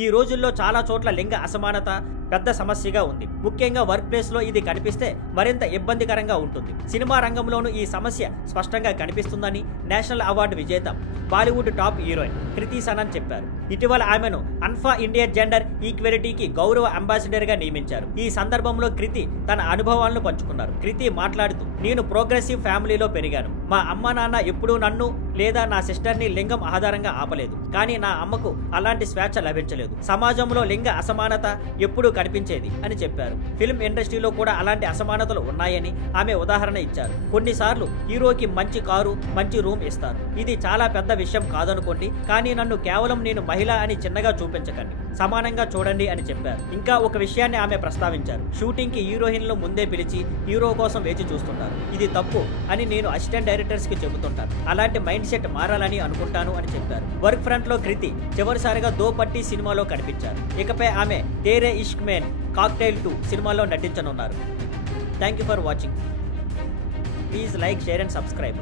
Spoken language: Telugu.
ఈ రోజుల్లో చాలా చోట్ల లింగ అసమానత పెద్ద సమస్యగా ఉంది. ముఖ్యంగా వర్క్ ప్లేస్ లో ఇది కనిపిస్తే మరింత ఇబ్బందికరంగా ఉంటుంది. సినిమా రంగంలోనూ ఈ సమస్య స్పష్టంగా కనిపిస్తుందని నేషనల్ అవార్డు విజేత బాలీవుడ్ టాప్ హీరోయిన్ కృతి సనన్ చెప్పారు. ఇటీవల ఆమెను అన్ఫా ఇండియా జెండర్ ఈక్వాలిటీకి గౌరవ అంబాసిడర్ గా నియమించారు. ఈ సందర్భంలో కృతి తన అనుభవాలను పంచుకున్నారు. కృతి మాట్లాడుతూ, నేను ప్రోగ్రెసివ్ ఫ్యామిలీలో పెరిగాను. మా అమ్మ నాన్న ఎప్పుడూ నన్ను లేదా నా సిస్టర్ని లింగం ఆధారంగా ఆపలేదు. కానీ నా అమ్మకు అలాంటి స్వేచ్ఛ లభించలేదు. సమాజంలో లింగ అసమానత ఎప్పుడూ కనిపించేది అని చెప్పారు. ఫిల్మ్ ఇండస్ట్రీలో కూడా అలాంటి అసమానతలు ఉన్నాయని ఆమె ఉదాహరణ ఇచ్చారు. కొన్నిసార్లు హీరోకి మంచి కారు, మంచి రూమ్ ఇస్తారు. ఇది చాలా పెద్ద విషయం కాదనుకోండి, కానీ నన్ను కేవలం నేను మహిళ అని చిన్నగా చూపించకండి, సమానంగా చూడండి అని చెప్పారు. ఇంకా ఒక విషయాన్ని ఆమె ప్రస్తావించారు. షూటింగ్ కి హీరోయిన్లు ముందే పిలిచి హీరో కోసం వేచి చూస్తుంటారు. ఇది తప్పు అని నేను అసిస్టెంట్ డైరెక్టర్స్ కి చెబుతుంటాను. అలాంటి మైండ్ సెట్ మారాలని అనుకుంటాను అని చెప్పారు. వర్క్ ఫ్రంట్ లో కృతి చివరిసారిగా దో పట్టి సినిమాలో కనిపించారు. ఇకపై ఆమె తేరే ఇష్క్ మేన్ కాక్టైల్ 2 సినిమాలో నటించనున్నారు. Thank you for watching. Please like, share and subscribe.